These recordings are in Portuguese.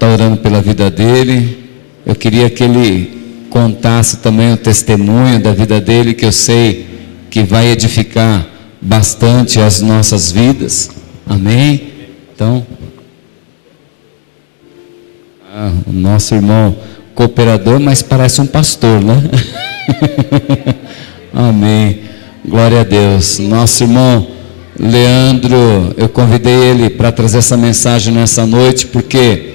estar orando pela vida dele. Eu queria que ele contasse também o testemunho da vida dele, que eu sei que vai edificar bastante as nossas vidas. Amém? Então, o nosso irmão cooperador, mas parece um pastor, né? Amém. Glória a Deus. Nosso irmão Leandro, eu convidei ele para trazer essa mensagem nessa noite, porque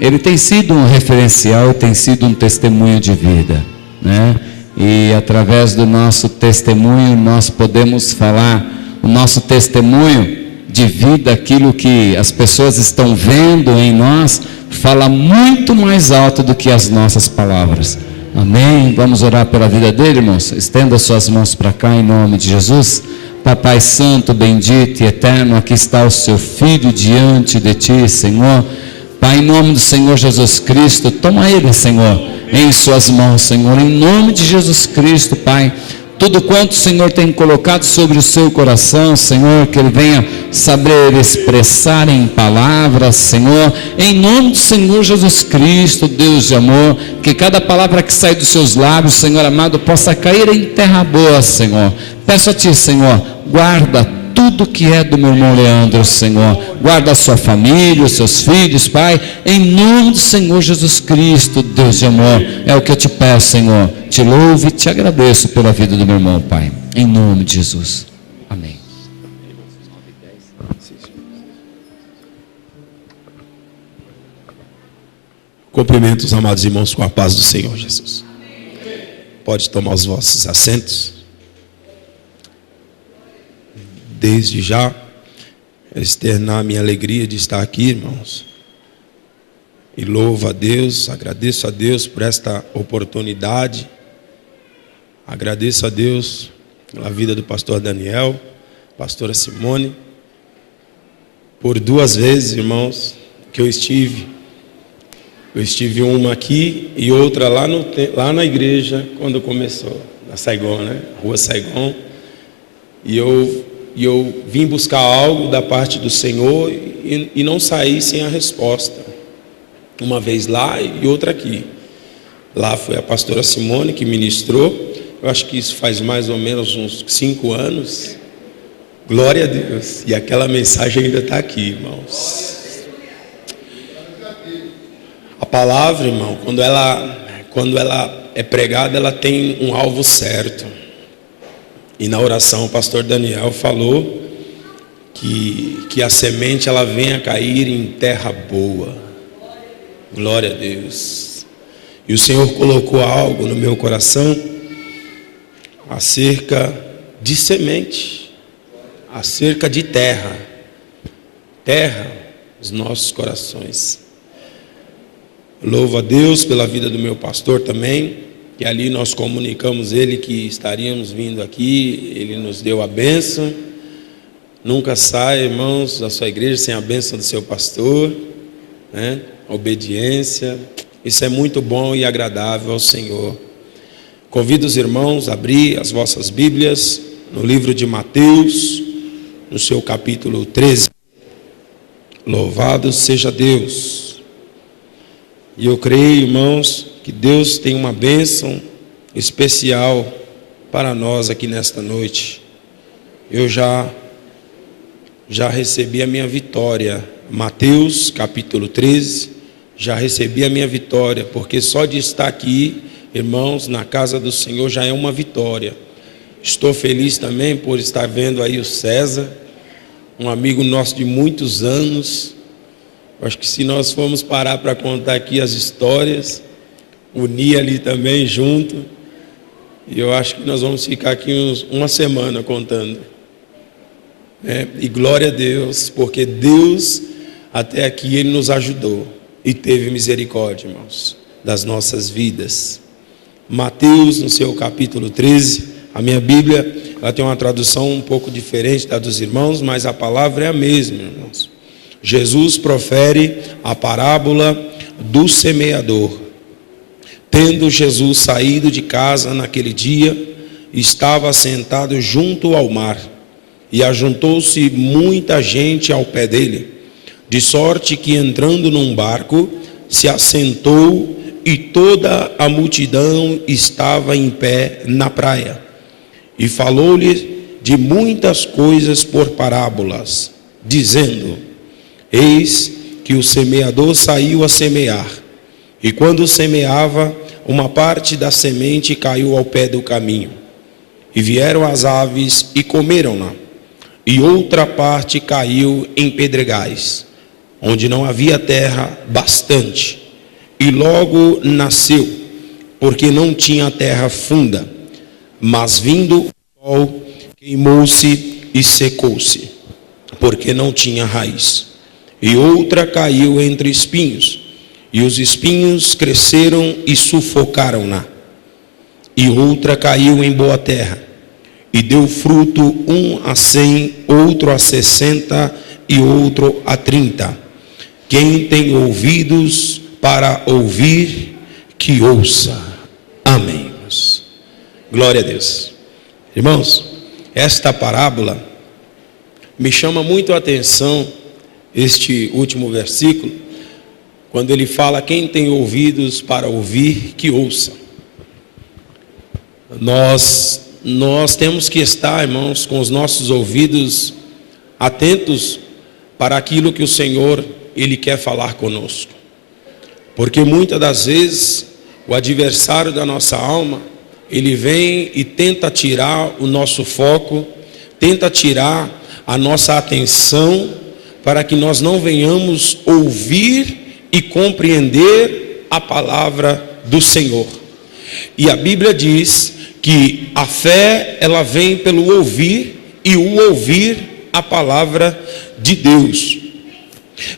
ele tem sido um referencial, tem sido um testemunho de vida, né? E através do nosso testemunho, nós podemos falar o nosso testemunho de vida, aquilo que as pessoas estão vendo em nós, fala muito mais alto do que as nossas palavras. Amém? Vamos orar pela vida dele, irmãos? Estenda suas mãos para cá em nome de Jesus. Papai Santo, bendito e eterno, aqui está o seu Filho diante de Ti, Senhor. Pai, em nome do Senhor Jesus Cristo, toma ele, Senhor, em suas mãos, Senhor, em nome de Jesus Cristo, Pai. Tudo quanto o Senhor tem colocado sobre o seu coração, Senhor, que ele venha saber expressar em palavras, Senhor, em nome do Senhor Jesus Cristo, Deus de amor, que cada palavra que sai dos seus lábios, Senhor amado, possa cair em terra boa, Senhor. Peço a Ti, Senhor, guarda tudo que é do meu irmão Leandro, Senhor, guarda a sua família, os seus filhos, Pai, em nome do Senhor Jesus Cristo, Deus de amor, é o que eu te peço, Senhor. Te louvo e te agradeço pela vida do meu irmão, Pai, em nome de Jesus, amém. Cumprimento os amados irmãos com a paz do Senhor Jesus. Pode tomar os vossos assentos. Desde já, externar minha alegria de estar aqui, irmãos. E louvo a Deus, agradeço a Deus por esta oportunidade. Agradeço a Deus pela vida do pastor Daniel, pastora Simone. Por 2 vezes, irmãos, que eu estive uma aqui e outra lá na igreja, quando começou, na Saigon, né? Rua Saigon. E eu vim buscar algo da parte do Senhor e não saí sem a resposta. Uma vez lá e outra aqui. Lá foi a pastora Simone que ministrou. Eu acho que isso faz mais ou menos uns 5 anos. Glória a Deus. E aquela mensagem ainda está aqui, irmãos. A palavra, irmão, quando ela é pregada, ela tem um alvo certo. E na oração o pastor Daniel falou que a semente ela venha cair em terra boa. Glória a Deus. E o Senhor colocou algo no meu coração acerca de semente, acerca de terra. Terra, os nossos corações. Louvo a Deus pela vida do meu pastor também. E ali nós comunicamos ele que estaríamos vindo aqui, ele nos deu a bênção. Nunca saia, irmãos, da sua igreja sem a bênção do seu pastor, né? Obediência, isso é muito bom e agradável ao Senhor. Convido os irmãos a abrir as vossas Bíblias no livro de Mateus, no seu capítulo 13. Louvado seja Deus. E eu creio, irmãos, que Deus tem uma bênção especial para nós aqui nesta noite. Eu já recebi a minha vitória. Mateus capítulo 13, já recebi a minha vitória, porque só de estar aqui, irmãos, na casa do Senhor já é uma vitória. Estou feliz também por estar vendo aí o César, um amigo nosso de muitos anos. Acho que se nós formos parar para contar aqui as histórias, unir ali também junto, e eu acho que nós vamos ficar aqui uma semana contando. E glória a Deus, porque Deus até aqui Ele nos ajudou e teve misericórdia, irmãos, das nossas vidas. Mateus, no seu capítulo 13, a minha Bíblia, ela tem uma tradução um pouco diferente da dos irmãos, mas a palavra é a mesma, irmãos. Jesus profere a parábola do semeador. Tendo Jesus saído de casa naquele dia, estava sentado junto ao mar, e ajuntou-se muita gente ao pé dele, de sorte que entrando num barco, se assentou e toda a multidão estava em pé na praia. E falou-lhe de muitas coisas por parábolas, dizendo: eis que o semeador saiu a semear. E quando semeava, uma parte da semente caiu ao pé do caminho. E vieram as aves e comeram-na. E outra parte caiu em pedregais, onde não havia terra bastante. E logo nasceu, porque não tinha terra funda. Mas vindo o sol, queimou-se e secou-se, porque não tinha raiz. E outra caiu entre espinhos, e os espinhos cresceram e sufocaram-na. E outra caiu em boa terra, e deu fruto, um a 100, outro a 60 e outro a 30. Quem tem ouvidos para ouvir, que ouça. Amém. Glória a Deus. Irmãos, esta parábola me chama muito a atenção, este último versículo, quando ele fala: quem tem ouvidos para ouvir, que ouça. Nós temos que estar, irmãos, com os nossos ouvidos atentos para aquilo que o Senhor, Ele quer falar conosco. Porque muitas das vezes o adversário da nossa alma, ele vem e tenta tirar o nosso foco, tenta tirar a nossa atenção, para que nós não venhamos ouvir e compreender a palavra do Senhor. E a Bíblia diz que a fé, ela vem pelo ouvir, e o ouvir a palavra de Deus.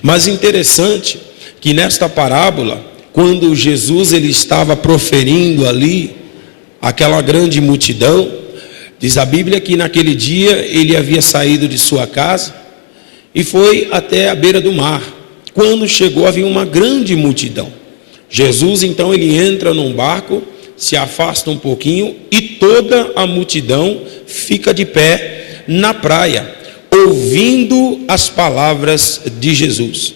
Mas interessante que nesta parábola, quando Jesus ele estava proferindo ali aquela grande multidão, diz a Bíblia que naquele dia ele havia saído de sua casa e foi até a beira do mar. Quando chegou, havia uma grande multidão. Jesus então ele entra num barco, se afasta um pouquinho e toda a multidão fica de pé na praia, ouvindo as palavras de Jesus.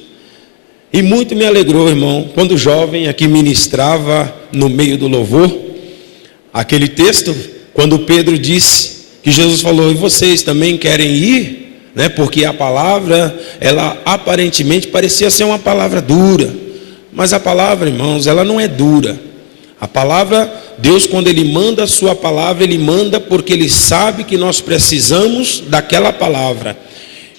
E muito me alegrou, irmão, quando o jovem aqui ministrava no meio do louvor, aquele texto, quando Pedro disse que Jesus falou: e vocês também querem ir? Porque a palavra, ela aparentemente parecia ser uma palavra dura, mas a palavra, irmãos, ela não é dura. A palavra, Deus, quando Ele manda a sua palavra, Ele manda porque Ele sabe que nós precisamos daquela palavra.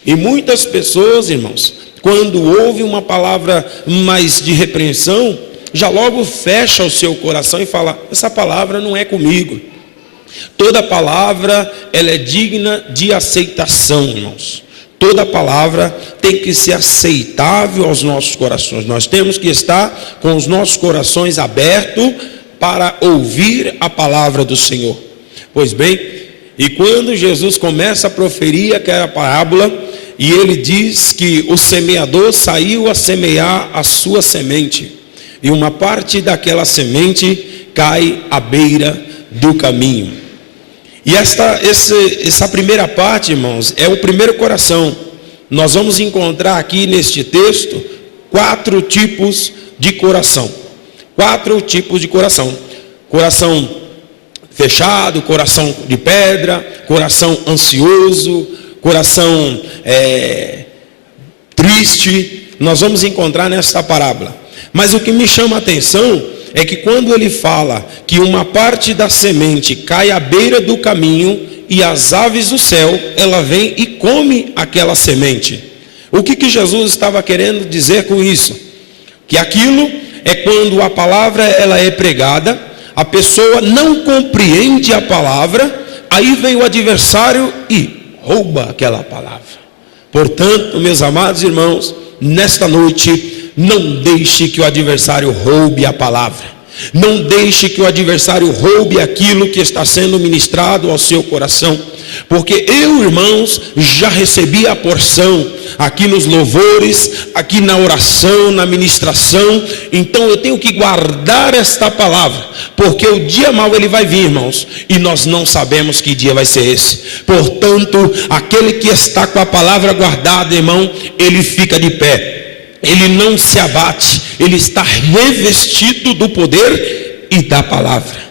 E muitas pessoas, irmãos, quando ouve uma palavra mais de repreensão, já logo fecha o seu coração e fala: essa palavra não é comigo. Toda palavra, ela é digna de aceitação, irmãos. Toda palavra tem que ser aceitável aos nossos corações. Nós temos que estar com os nossos corações abertos para ouvir a palavra do Senhor. Pois bem, e quando Jesus começa a proferir aquela parábola, e ele diz que o semeador saiu a semear a sua semente, e uma parte daquela semente cai à beira do caminho. E essa primeira parte, irmãos, é o primeiro coração. Nós vamos encontrar aqui neste texto 4 tipos de coração. 4 tipos de coração. Coração fechado, coração de pedra, coração ansioso, coração triste. Nós vamos encontrar nesta parábola. Mas o que me chama a atenção é que quando ele fala que uma parte da semente cai à beira do caminho e as aves do céu, ela vem e come aquela semente. O que Jesus estava querendo dizer com isso? Que aquilo é quando a palavra ela é pregada, a pessoa não compreende a palavra, aí vem o adversário e rouba aquela palavra. Portanto, meus amados irmãos, nesta noite, não deixe que o adversário roube a palavra. Não deixe que o adversário roube aquilo que está sendo ministrado ao seu coração. Porque eu, irmãos, já recebi a porção aqui nos louvores, aqui na oração, na ministração. Então eu tenho que guardar esta palavra, porque o dia mau ele vai vir, irmãos, e nós não sabemos que dia vai ser esse. Portanto, aquele que está com a palavra guardada, irmão, ele fica de pé. ele não se abate, ele está revestido do poder e da palavra.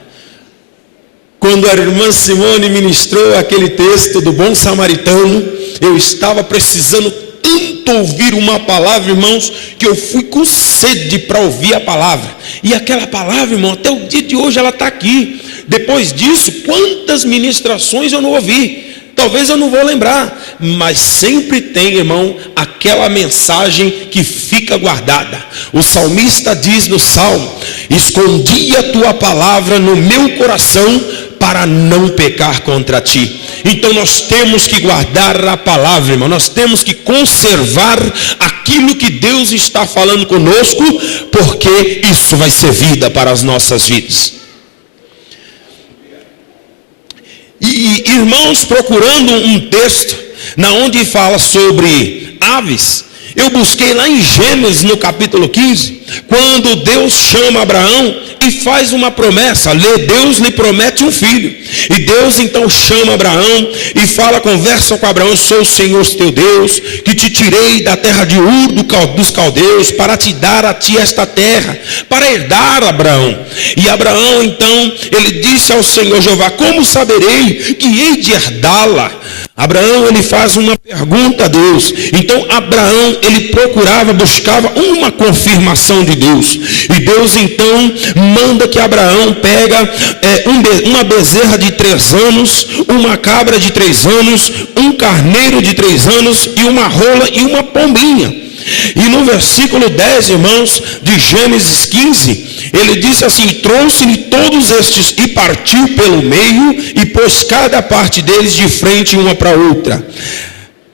Quando a irmã Simone ministrou aquele texto do bom samaritano, eu estava precisando tanto ouvir uma palavra, irmãos, que eu fui com sede para ouvir a palavra. E aquela palavra, irmão, até o dia de hoje ela está aqui. Depois disso, quantas ministrações eu não ouvi? Talvez eu não vou lembrar, mas sempre tem, irmão, aquela mensagem que fica guardada. O salmista diz no Salmo: escondi a tua palavra no meu coração para não pecar contra ti. Então nós temos que guardar a palavra, irmão. Nós temos que conservar aquilo que Deus está falando conosco, porque isso vai ser vida para as nossas vidas. E irmãos, procurando um texto na onde fala sobre aves, eu busquei lá em Gênesis no capítulo 15, quando Deus chama Abraão e faz uma promessa. Deus lhe promete um filho, e Deus então chama Abraão e conversa com Abraão: sou o Senhor teu Deus, que te tirei da terra de Ur dos caldeus, para te dar a ti esta terra, para herdar, Abraão. E Abraão então, ele disse ao Senhor Jeová: como saberei que hei de herdá-la? Abraão, ele faz uma pergunta a Deus. Então Abraão, ele buscava uma confirmação de Deus. E Deus então manda que Abraão pega uma bezerra de 3 anos, uma cabra de 3 anos, um carneiro de 3 anos, e uma rola e uma pombinha. E no versículo 10, irmãos, de Gênesis 15, ele disse assim: trouxe-lhe todos estes e partiu pelo meio, e pôs cada parte deles de frente uma para outra.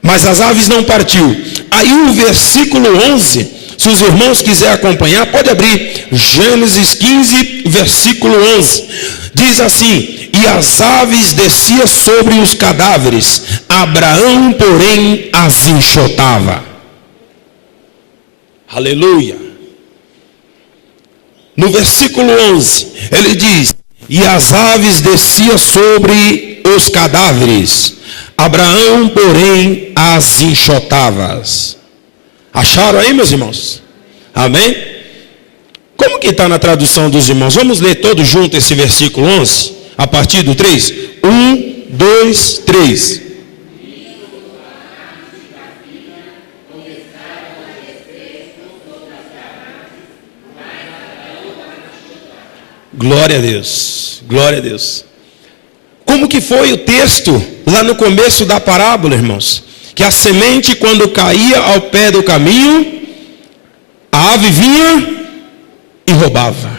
Mas as aves não partiu. Aí o versículo 11, se os irmãos quiserem acompanhar, pode abrir. Gênesis 15, versículo 11. Diz assim: e as aves desciam sobre os cadáveres, Abraão, porém, as enxotava. Aleluia. No versículo 11, ele diz: e as aves desciam sobre os cadáveres, Abraão, porém, as enxotava. Acharam aí, meus irmãos? Amém? Como que está na tradução dos irmãos? Vamos ler todos juntos esse versículo 11, a partir do 3. 1, 2, 3. Glória a Deus, glória a Deus. Como que foi o texto lá no começo da parábola, irmãos? Que a semente, quando caía ao pé do caminho, a ave vinha e roubava.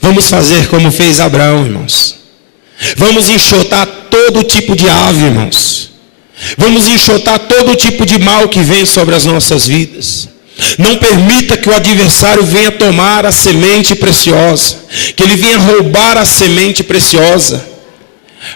Vamos fazer como fez Abraão, irmãos. Vamos enxotar todo tipo de ave, irmãos. Vamos enxotar todo tipo de mal que vem sobre as nossas vidas. Não permita que o adversário venha tomar a semente preciosa, que ele venha roubar a semente preciosa,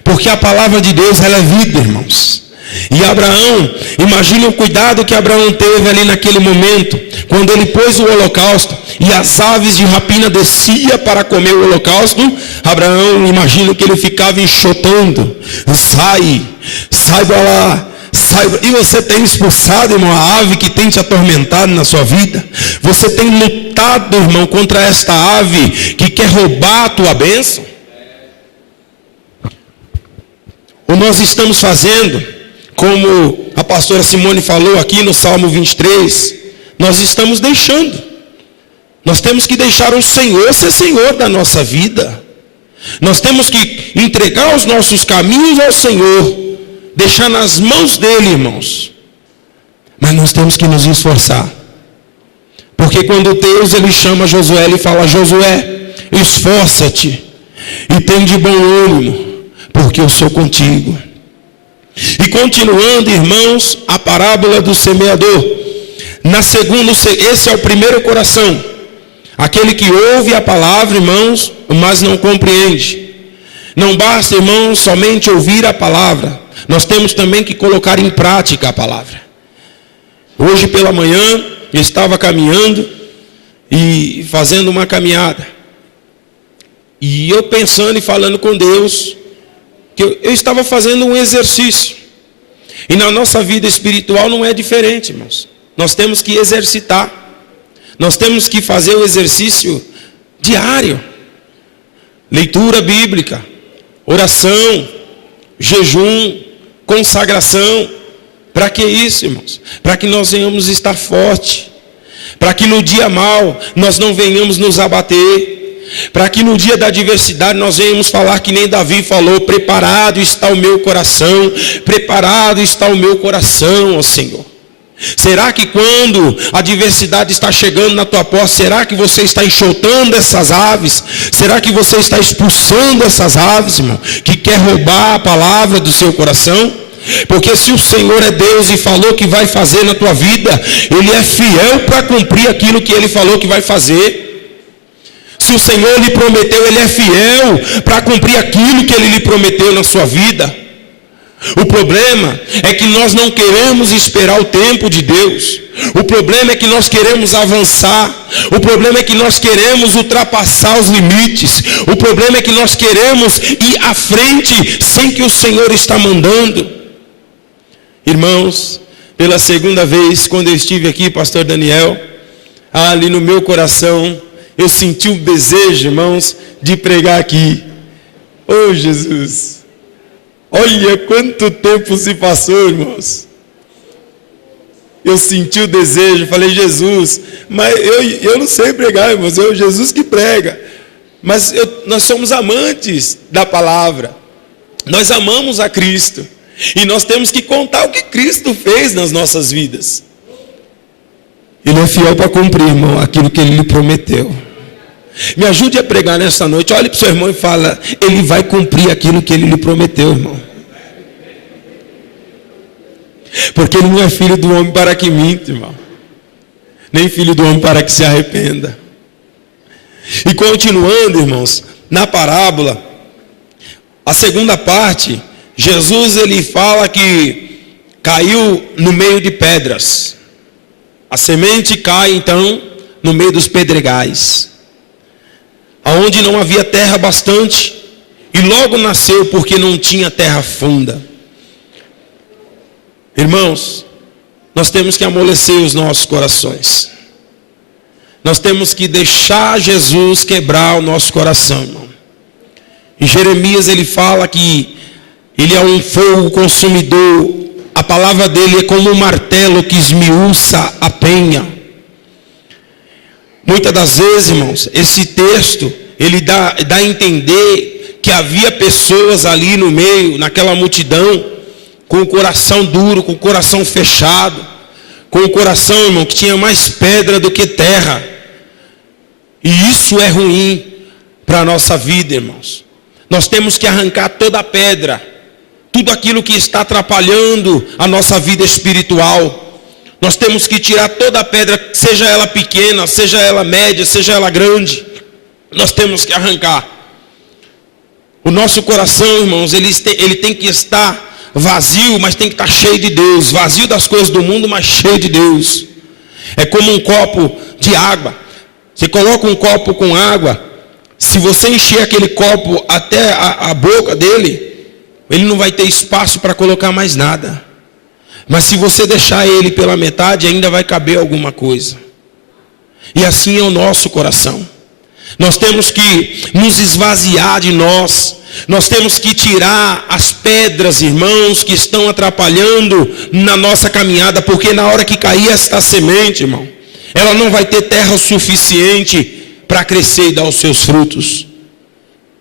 porque a palavra de Deus, ela é vida, irmãos. E Abraão, imagine o cuidado que Abraão teve ali naquele momento, quando ele pôs o holocausto e as aves de rapina desciam para comer o holocausto. Abraão, imagina que ele ficava enxotando: sai para lá. E você tem expulsado, irmão, a ave que tem te atormentado na sua vida. Você tem lutado, irmão, contra esta ave que quer roubar a tua bênção. Ou nós estamos fazendo, como a pastora Simone falou aqui no Salmo 23, nós estamos deixando. Nós temos que deixar o Senhor ser Senhor da nossa vida. Nós temos que entregar os nossos caminhos ao Senhor, deixar nas mãos dele, irmãos. Mas nós temos que nos esforçar. Porque quando Deus, ele chama Josué, ele fala: Josué, esforça-te e tem de bom ânimo, porque eu sou contigo. E continuando, irmãos, a parábola do semeador. Esse é o primeiro coração. Aquele que ouve a palavra, irmãos, mas não compreende. Não basta, irmãos, somente ouvir a palavra. Nós temos também que colocar em prática a palavra. Hoje pela manhã, eu estava caminhando e fazendo uma caminhada. E eu pensando e falando com Deus, que eu estava fazendo um exercício. E na nossa vida espiritual não é diferente, irmãos. Nós temos que exercitar. Nós temos que fazer o exercício diário. Leitura bíblica, oração, jejum, consagração. Para que isso, irmãos? Para que nós venhamos estar fortes. Para que no dia mau nós não venhamos nos abater. Para que no dia da adversidade nós venhamos falar que nem Davi falou: preparado está o meu coração, preparado está o meu coração, ó Senhor. Será que quando a adversidade está chegando na tua porta, será que você está enxotando essas aves? Será que você está expulsando essas aves, irmão, que quer roubar a palavra do seu coração? Porque se o Senhor é Deus e falou que vai fazer na tua vida, Ele é fiel para cumprir aquilo que Ele falou que vai fazer. Se o Senhor lhe prometeu, Ele é fiel para cumprir aquilo que Ele lhe prometeu na sua vida. O problema é que nós não queremos esperar o tempo de Deus. O problema é que nós queremos avançar. O problema é que nós queremos ultrapassar os limites. O problema é que nós queremos ir à frente sem que o Senhor está mandando. Irmãos, pela segunda vez, quando eu estive aqui, pastor Daniel, ali no meu coração, eu senti um desejo, irmãos, de pregar aqui. Oh, Jesus! Olha quanto tempo se passou, irmãos. Eu senti o desejo, falei: Jesus, mas eu não sei pregar, irmãos, Jesus que prega. Mas nós somos amantes da palavra. Nós amamos a Cristo. E nós temos que contar o que Cristo fez nas nossas vidas. Ele é fiel para cumprir, irmão, aquilo que Ele lhe prometeu. Me ajude a pregar nesta noite. Olhe para o seu irmão e fala: Ele vai cumprir aquilo que Ele lhe prometeu, irmão. Porque Ele não é filho do homem para que minta, irmão. Nem filho do homem para que se arrependa. E continuando, irmãos, na parábola, a segunda parte, Jesus ele fala que caiu no meio de pedras. A semente cai então no meio dos pedregais, aonde não havia terra bastante, e logo nasceu porque não tinha terra funda. Irmãos, nós temos que amolecer os nossos corações. Nós temos que deixar Jesus quebrar o nosso coração, irmão. Em Jeremias ele fala que Ele é um fogo consumidor. A palavra dele é como um martelo que esmiuça a penha. Muitas das vezes, irmãos, esse texto, ele dá a entender que havia pessoas ali no meio, naquela multidão, com o coração duro, com o coração fechado, com o coração, irmão, que tinha mais pedra do que terra. E isso é ruim para a nossa vida, irmãos. Nós temos que arrancar toda a pedra, tudo aquilo que está atrapalhando a nossa vida espiritual. Nós temos que tirar toda a pedra, seja ela pequena, seja ela média, seja ela grande. Nós temos que arrancar. O nosso coração, irmãos, ele tem que estar vazio, mas tem que estar cheio de Deus. Vazio das coisas do mundo, mas cheio de Deus. É como um copo de água. Você coloca um copo com água, se você encher aquele copo até a boca dele, ele não vai ter espaço para colocar mais nada. Mas se você deixar ele pela metade, ainda vai caber alguma coisa. E assim é o nosso coração. Nós temos que nos esvaziar de nós. Nós temos que tirar as pedras, irmãos, que estão atrapalhando na nossa caminhada. Porque na hora que cair esta semente, irmão, ela não vai ter terra suficiente para crescer e dar os seus frutos.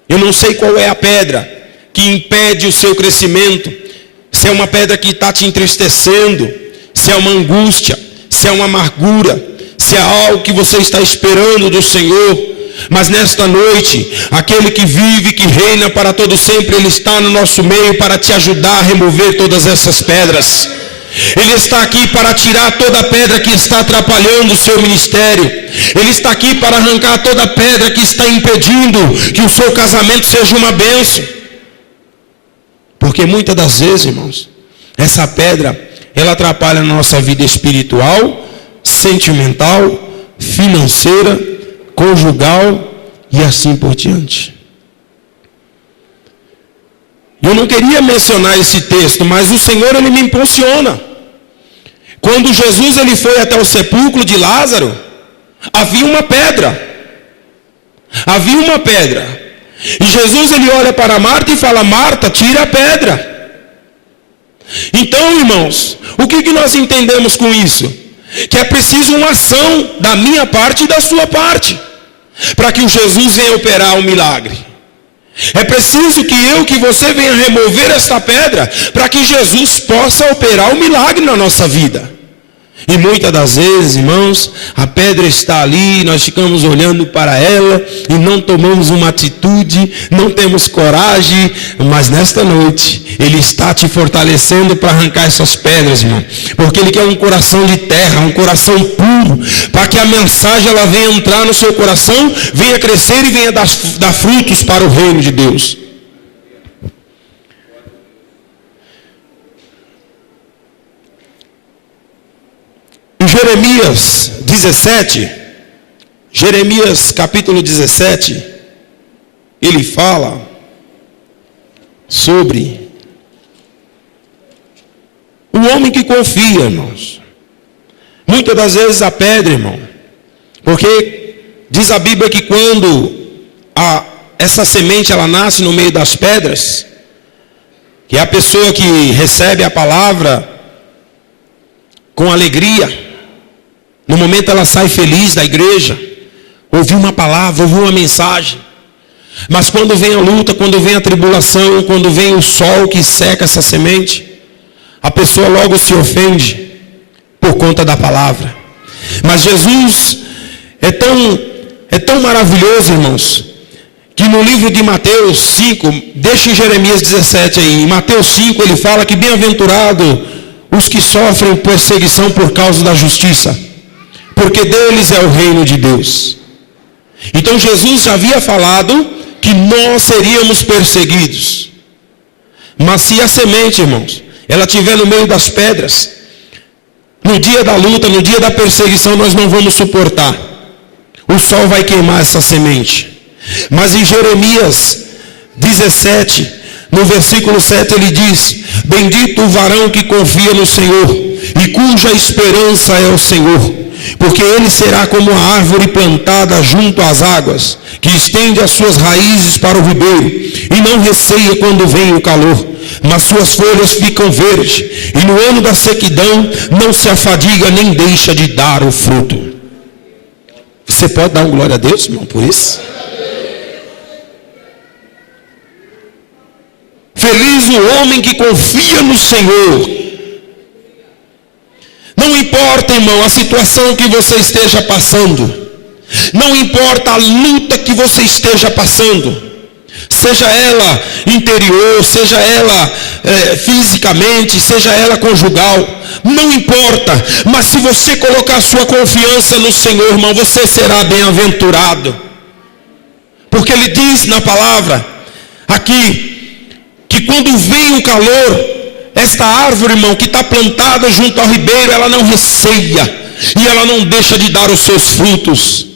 Eu não sei qual é a pedra que impede o seu crescimento. Se é uma pedra que está te entristecendo, se é uma angústia, se é uma amargura, se é algo que você está esperando do Senhor. Mas nesta noite, aquele que vive, que reina para todo sempre, Ele está no nosso meio para te ajudar a remover todas essas pedras. Ele está aqui para tirar toda a pedra que está atrapalhando o seu ministério. Ele está aqui para arrancar toda a pedra que está impedindo que o seu casamento seja uma bênção. Porque muitas das vezes, irmãos, essa pedra, ela atrapalha a nossa vida espiritual, sentimental, financeira, conjugal e assim por diante. Eu não queria mencionar esse texto, mas o Senhor, Ele me impulsiona. Quando Jesus ele foi até o sepulcro de Lázaro, Havia uma pedra. Havia uma pedra. E Jesus ele olha para Marta e fala: Marta, tira a pedra. Então, irmãos, o que nós entendemos com isso? Que é preciso uma ação da minha parte e da sua parte, para que o Jesus venha operar o milagre. É preciso que você venha remover esta pedra, para que Jesus possa operar o milagre na nossa vida. E muitas das vezes, irmãos, a pedra está ali, nós ficamos olhando para ela e não tomamos uma atitude, não temos coragem, mas nesta noite Ele está te fortalecendo para arrancar essas pedras, irmão, porque Ele quer um coração de terra, um coração puro, para que a mensagem ela venha entrar no seu coração, venha crescer e venha dar frutos para o reino de Deus. Jeremias 17, Jeremias capítulo 17, ele fala sobre o homem que confia, irmãos. Muitas das vezes a pedra, irmão, porque diz a Bíblia que quando essa semente ela nasce no meio das pedras, que é a pessoa que recebe a palavra com alegria, no momento ela sai feliz da igreja, ouviu uma palavra, ouviu uma mensagem. Mas quando vem a luta, quando vem a tribulação, quando vem o sol que seca essa semente, a pessoa logo se ofende por conta da palavra. Mas Jesus é tão maravilhoso, irmãos, que no livro de Mateus 5, deixa em Jeremias 17 aí, em Mateus 5 ele fala que bem-aventurado os que sofrem perseguição por causa da justiça, porque deles é o reino de Deus. Então Jesus já havia falado que nós seríamos perseguidos. Mas se a semente, irmãos, ela estiver no meio das pedras, no dia da luta, no dia da perseguição, nós não vamos suportar. O sol vai queimar essa semente. Mas em Jeremias 17, no versículo 7, ele diz: bendito o varão que confia no Senhor e cuja esperança é o Senhor. Porque ele será como a árvore plantada junto às águas, que estende as suas raízes para o ribeiro, e não receia quando vem o calor, mas suas folhas ficam verdes, e no ano da sequidão não se afadiga nem deixa de dar o fruto. Você pode dar um glória a Deus, irmão, por isso? Feliz o homem que confia no Senhor. Não importa, irmão, a situação que você esteja passando. Não importa a luta que você esteja passando. Seja ela interior, seja ela fisicamente, seja ela conjugal. Não importa. Mas se você colocar a sua confiança no Senhor, irmão, você será bem-aventurado. Porque Ele diz na palavra aqui, que quando vem o calor, esta árvore, irmão, que está plantada junto ao ribeiro, ela não receia e ela não deixa de dar os seus frutos.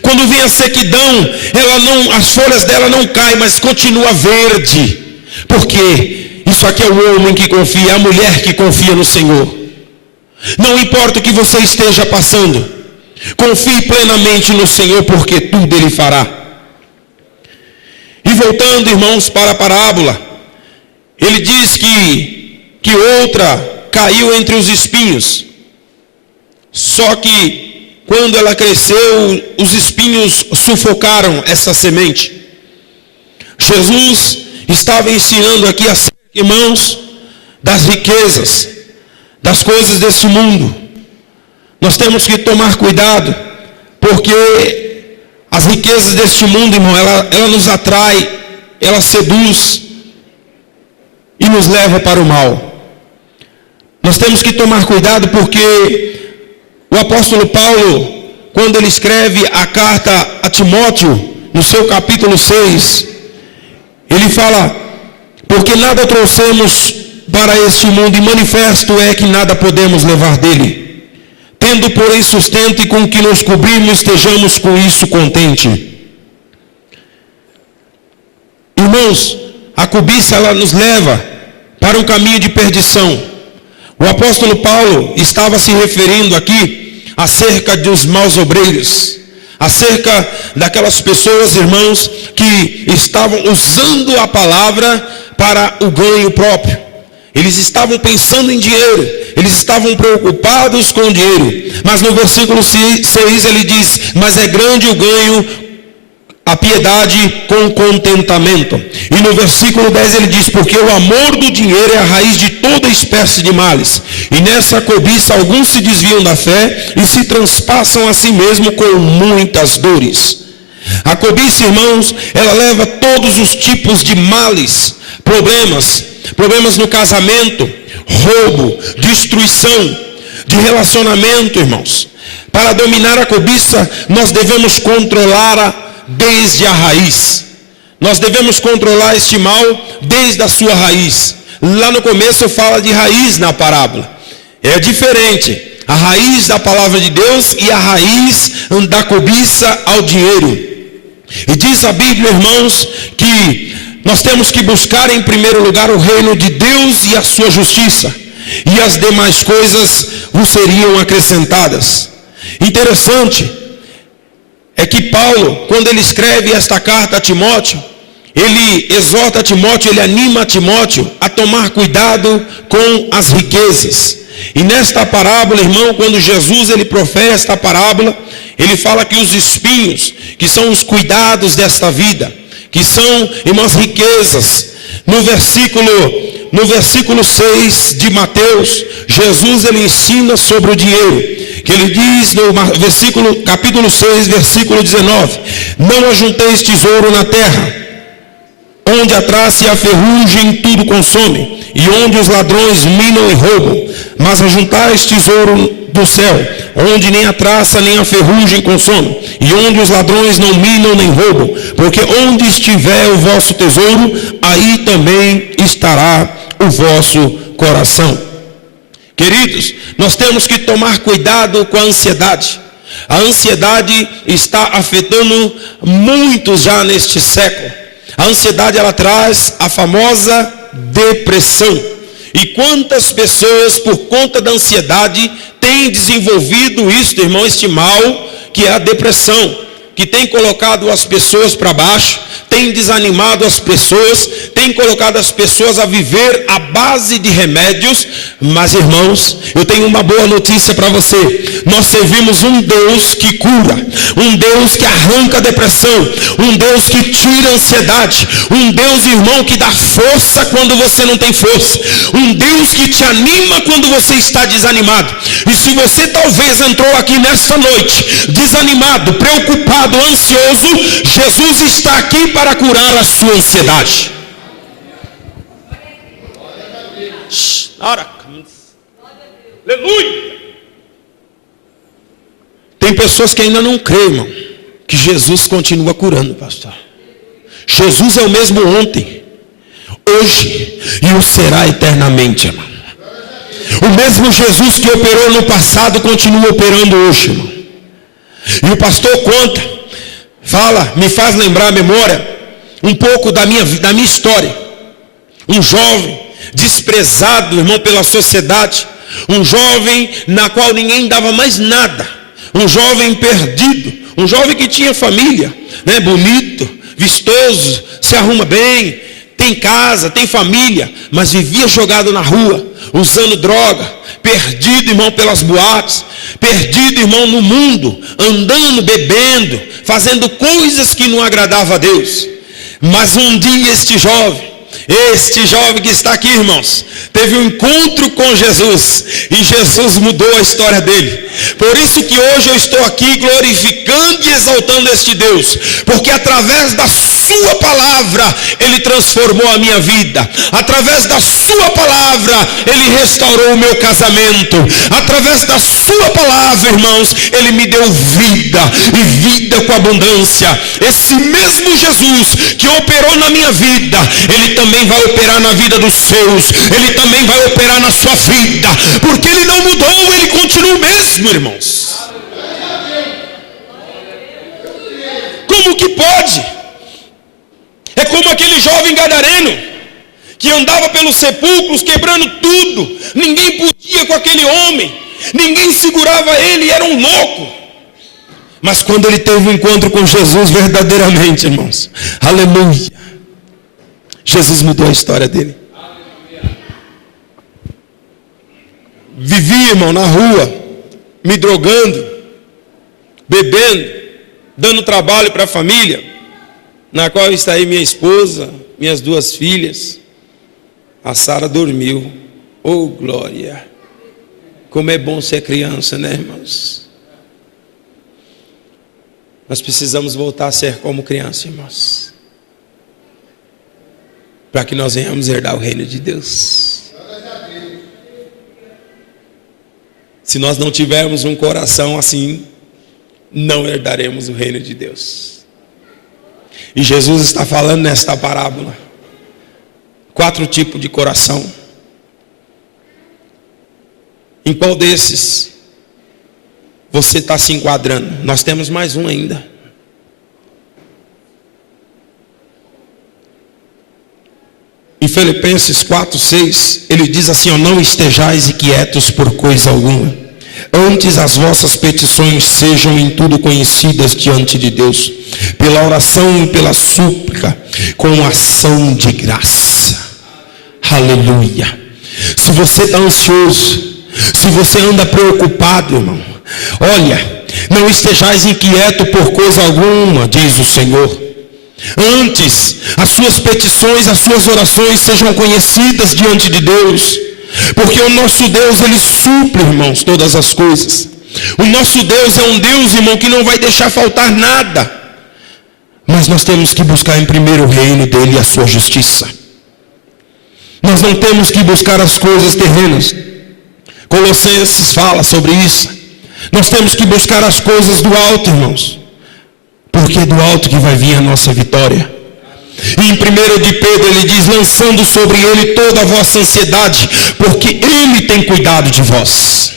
Quando vem a sequidão, as folhas dela não caem, mas continua verde. Por quê? Isso aqui é o homem que confia, é a mulher que confia no Senhor. Não importa o que você esteja passando, confie plenamente no Senhor, porque tudo Ele fará. E voltando, irmãos, para a parábola, ele diz que outra caiu entre os espinhos. Só que quando ela cresceu, os espinhos sufocaram essa semente. Jesus estava ensinando aqui acerca, irmãos, das riquezas, das coisas desse mundo. Nós temos que tomar cuidado, porque as riquezas deste mundo, irmão, ela nos atrai, ela seduz e nos leva para o mal. Nós temos que tomar cuidado, porque o apóstolo Paulo, quando ele escreve a carta a Timóteo, no seu capítulo 6, ele fala: porque nada trouxemos para este mundo, e manifesto é que nada podemos levar dele. Tendo, porém, sustento e com que nos cobrimos, estejamos com isso contente. Irmãos, a cobiça ela nos leva para um caminho de perdição. O apóstolo Paulo estava se referindo aqui acerca dos maus obreiros, acerca daquelas pessoas, irmãos, que estavam usando a palavra para o ganho próprio. Eles estavam pensando em dinheiro, eles estavam preocupados com o dinheiro. Mas no versículo 6 ele diz: mas é grande o ganho, a piedade com contentamento. E no versículo 10 ele diz: porque o amor do dinheiro é a raiz de toda espécie de males. E nessa cobiça alguns se desviam da fé e se transpassam a si mesmo com muitas dores. A cobiça, irmãos, ela leva todos os tipos de males, problemas no casamento, roubo, destruição de relacionamento, irmãos. Para dominar a cobiça, nós devemos controlá-la desde a raiz. Nós devemos controlar este mal desde a sua raiz. Lá no começo fala de raiz na parábola. É diferente a raiz da palavra de Deus e a raiz da cobiça ao dinheiro. E diz a Bíblia, irmãos, que nós temos que buscar em primeiro lugar o reino de Deus e a sua justiça, e as demais coisas vos seriam acrescentadas. Interessante é que Paulo, quando ele escreve esta carta a Timóteo, ele exorta Timóteo, ele anima Timóteo a tomar cuidado com as riquezas. E nesta parábola, irmão, quando Jesus ele profere esta parábola, ele fala que os espinhos, que são os cuidados desta vida, que são, irmãos, riquezas. No versículo 6 de Mateus, Jesus ele ensina sobre o dinheiro, que ele diz no capítulo 6, versículo 19: não ajunteis tesouro na terra, onde a traça e a ferrugem tudo consome, e onde os ladrões minam e roubam, mas ajuntais tesouro do céu, onde nem a traça nem a ferrugem consome, e onde os ladrões não minam nem roubam, porque onde estiver o vosso tesouro, aí também estará o vosso coração. Queridos, nós temos que tomar cuidado com a ansiedade. A ansiedade está afetando muitos já neste século. A ansiedade, ela traz a famosa depressão. E quantas pessoas, por conta da ansiedade, têm desenvolvido isso, irmão, este mal, que é a depressão, que tem colocado as pessoas para baixo, tem desanimado as pessoas, tem colocado as pessoas a viver à base de remédios. Mas, irmãos, eu tenho uma boa notícia para você. Nós servimos um Deus que cura, um Deus que arranca a depressão, um Deus que tira a ansiedade, um Deus, irmão, que dá força quando você não tem força, um Deus que te anima quando você está desanimado. E se você talvez entrou aqui nesta noite desanimado, preocupado, ansioso, Jesus está aqui para curar a sua ansiedade. Aleluia. Tem pessoas que ainda não creem, irmão, que Jesus continua curando, pastor. Jesus é o mesmo ontem, hoje e o será eternamente, irmão. O mesmo Jesus que operou no passado continua operando hoje, irmão. E o pastor fala, me faz lembrar a memória um pouco da minha história. Um jovem desprezado, irmão, pela sociedade, um jovem na qual ninguém dava mais nada, um jovem perdido, um jovem que tinha família, né, bonito, vistoso, se arruma bem, tem casa, tem família, mas vivia jogado na rua, usando droga, perdido, irmão, pelas boates, perdido, irmão, no mundo, andando, bebendo, fazendo coisas que não agradavam a Deus. Mas um dia este jovem que está aqui, irmãos, teve um encontro com Jesus, e Jesus mudou a história dele. Por isso que hoje eu estou aqui glorificando e exaltando este Deus, porque através da sua palavra ele transformou a minha vida, através da sua palavra ele restaurou o meu casamento, através da sua palavra, irmãos, ele me deu vida, e vida com abundância. Esse mesmo Jesus que operou na minha vida, ele também vai operar na vida dos seus, ele também vai operar na sua vida, porque ele não mudou, ele continua o mesmo, irmãos. Como que pode? É como aquele jovem gadareno que andava pelos sepulcros quebrando tudo, ninguém podia com aquele homem, Ninguém segurava ele, era um louco. Mas quando ele teve um encontro com Jesus verdadeiramente, irmãos, aleluia, Jesus mudou a história dele. Vivia, irmão, na rua, me drogando, bebendo, dando trabalho para a família, na qual está aí minha esposa, minhas 2 filhas. A Sara dormiu. Oh, glória! Como é bom ser criança, né, irmãos? Nós precisamos voltar a ser como criança, irmãos, para que nós venhamos herdar o reino de Deus. Se nós não tivermos um coração assim, não herdaremos o reino de Deus. E Jesus está falando nesta parábola 4 tipos de coração. Em qual desses você está se enquadrando? Nós temos mais um ainda. Em Filipenses 4:6, ele diz assim: não estejais inquietos por coisa alguma, antes as vossas petições sejam em tudo conhecidas diante de Deus, pela oração e pela súplica, com ação de graça. Aleluia. Se você está ansioso, se você anda preocupado, irmão, olha, não estejais inquieto por coisa alguma, diz o Senhor. Antes, as suas petições, as suas orações sejam conhecidas diante de Deus, porque o nosso Deus, Ele supre, irmãos, todas as coisas. O nosso Deus é um Deus, irmão, que não vai deixar faltar nada. Mas nós temos que buscar em primeiro o reino dEle e a sua justiça. Nós não temos que buscar as coisas terrenas. Colossenses fala sobre isso. Nós temos que buscar as coisas do alto, irmãos, porque é do alto que vai vir a nossa vitória. E em 1 de Pedro ele diz: lançando sobre ele toda a vossa ansiedade, porque ele tem cuidado de vós.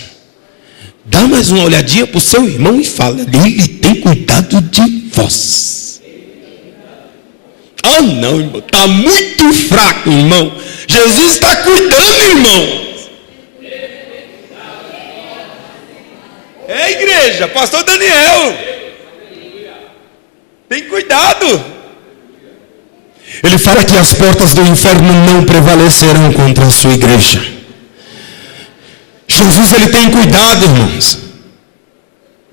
Dá mais uma olhadinha para o seu irmão e fala: ele tem cuidado de vós. Ah não, irmão, está muito fraco, irmão. Jesus está cuidando, irmão. É, igreja, pastor Daniel, tem cuidado. Ele fala que as portas do inferno não prevalecerão contra a sua igreja. Jesus, ele tem cuidado, irmãos.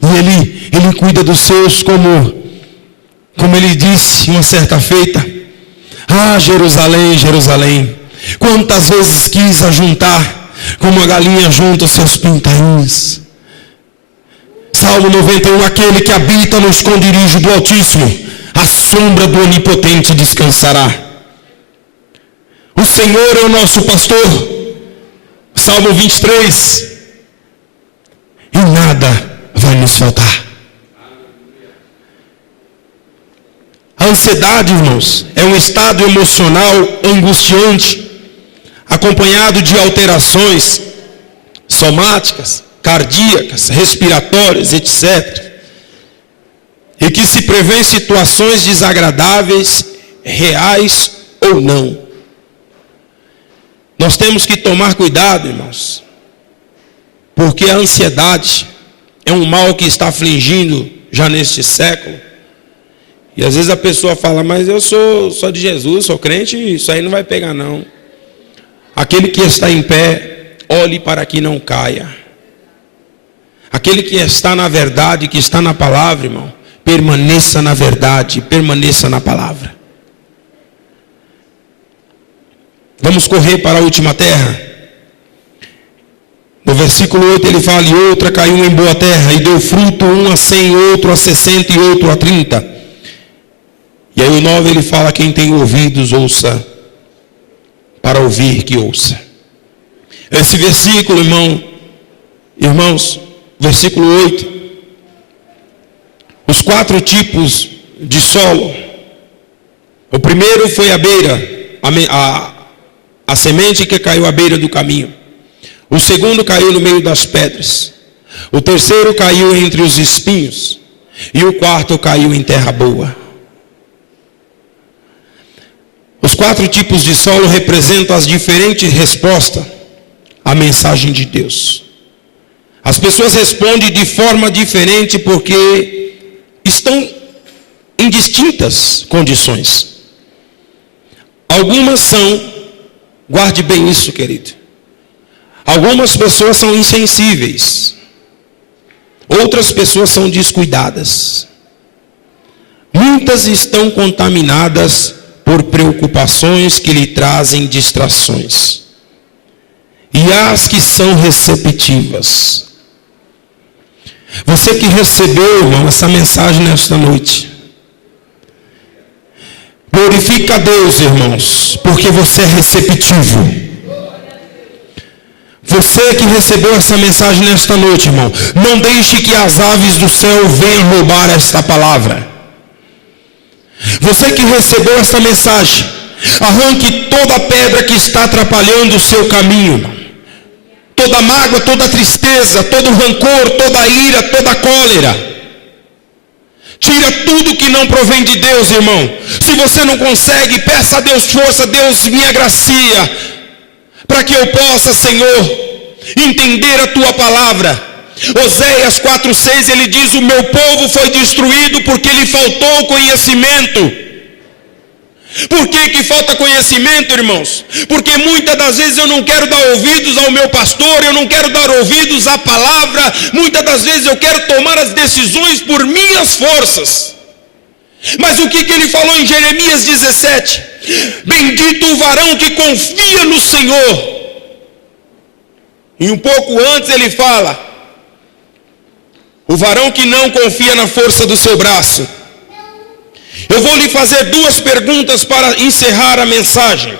E ele cuida dos seus, como ele disse uma certa feita: ah, Jerusalém, Jerusalém, quantas vezes quis ajuntar, como a galinha junta os seus pintainhos. Salmo 91, aquele que habita no esconderijo do Altíssimo, a sombra do Onipotente descansará. O Senhor é o nosso pastor. Salmo 23. E nada vai nos faltar. A ansiedade, irmãos, é um estado emocional angustiante, acompanhado de alterações somáticas, cardíacas, respiratórias, etc. E que se prevê situações desagradáveis, reais ou não. Nós temos que tomar cuidado, irmãos, porque a ansiedade é um mal que está afligindo já neste século. E às vezes a pessoa fala: mas eu sou de Jesus, sou crente, isso aí não vai pegar não. Aquele que está em pé, olhe para que não caia. Aquele que está na verdade, que está na palavra, irmão, permaneça na verdade, permaneça na palavra. Vamos correr para a última terra. No versículo 8 ele fala: e outra caiu em boa terra, e deu fruto, um a 100, outro a 60 e outro a 30. E aí o 9 ele fala: quem tem ouvidos, ouça. Para ouvir, que ouça. Esse versículo, irmãos, versículo 8. Os 4 tipos de solo. O primeiro foi a beira, a semente que caiu à beira do caminho. O segundo caiu no meio das pedras. O terceiro caiu entre os espinhos. E o quarto caiu em terra boa. Os 4 tipos de solo representam as diferentes respostas à mensagem de Deus. As pessoas respondem de forma diferente porque estão em distintas condições. Algumas são, guarde bem isso, querido. Algumas pessoas são insensíveis. Outras pessoas são descuidadas. Muitas estão contaminadas por preocupações que lhe trazem distrações. E as que são receptivas. Você que recebeu, irmão, essa mensagem nesta noite, glorifica a Deus, irmãos, porque você é receptivo. Você que recebeu essa mensagem nesta noite, irmão, não deixe que as aves do céu venham roubar esta palavra. Você que recebeu esta mensagem, arranque toda a pedra que está atrapalhando o seu caminho, irmão. Toda mágoa, toda tristeza, todo rancor, toda ira, toda cólera. Tira tudo que não provém de Deus, irmão. Se você não consegue, peça a Deus força, Deus me agracia, para que eu possa, Senhor, entender a tua palavra. Oséias 4:6, ele diz: o meu povo foi destruído porque lhe faltou conhecimento. Por que falta conhecimento, irmãos? Porque muitas das vezes eu não quero dar ouvidos ao meu pastor, eu não quero dar ouvidos à palavra. Muitas das vezes eu quero tomar as decisões por minhas forças. Mas o que ele falou em Jeremias 17? Bendito o varão que confia no Senhor. E um pouco antes ele fala: o varão que não confia na força do seu braço. Eu vou lhe fazer duas perguntas para encerrar a mensagem.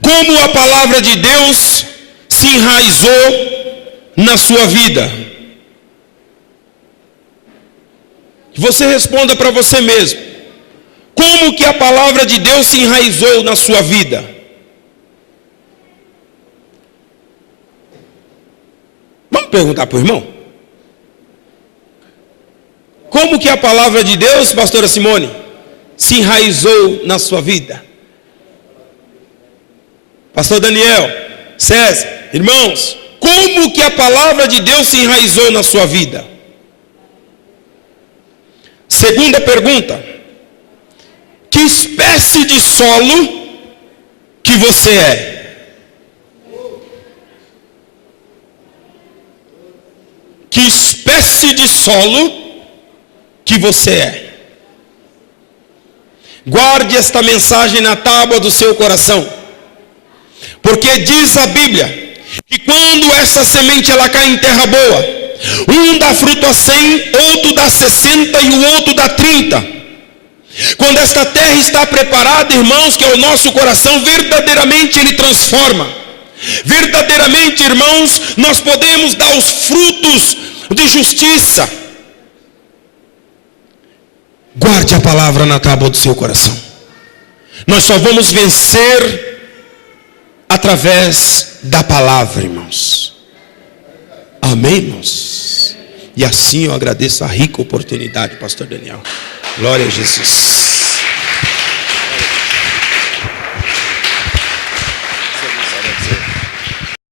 Como a palavra de Deus se enraizou na sua vida? Você responda para você mesmo. Como que a palavra de Deus se enraizou na sua vida? Vamos perguntar para o irmão. Como que a palavra de Deus, pastora Simone, se enraizou na sua vida? Pastor Daniel, César, irmãos, como que a palavra de Deus se enraizou na sua vida? Segunda pergunta: que espécie de solo que você é? Que espécie de solo que você é? Guarde esta mensagem na tábua do seu coração, porque diz a Bíblia que quando essa semente ela cai em terra boa, um dá fruto a 100, outro dá 60 e o outro dá 30. Quando esta terra está preparada, irmãos, que é o nosso coração, verdadeiramente ele transforma. Verdadeiramente, irmãos, nós podemos dar os frutos de justiça. Guarde a palavra na tábua do seu coração. Nós só vamos vencer através da palavra, irmãos. Amém, irmãos? E assim eu agradeço a rica oportunidade, pastor Daniel. Glória a Jesus.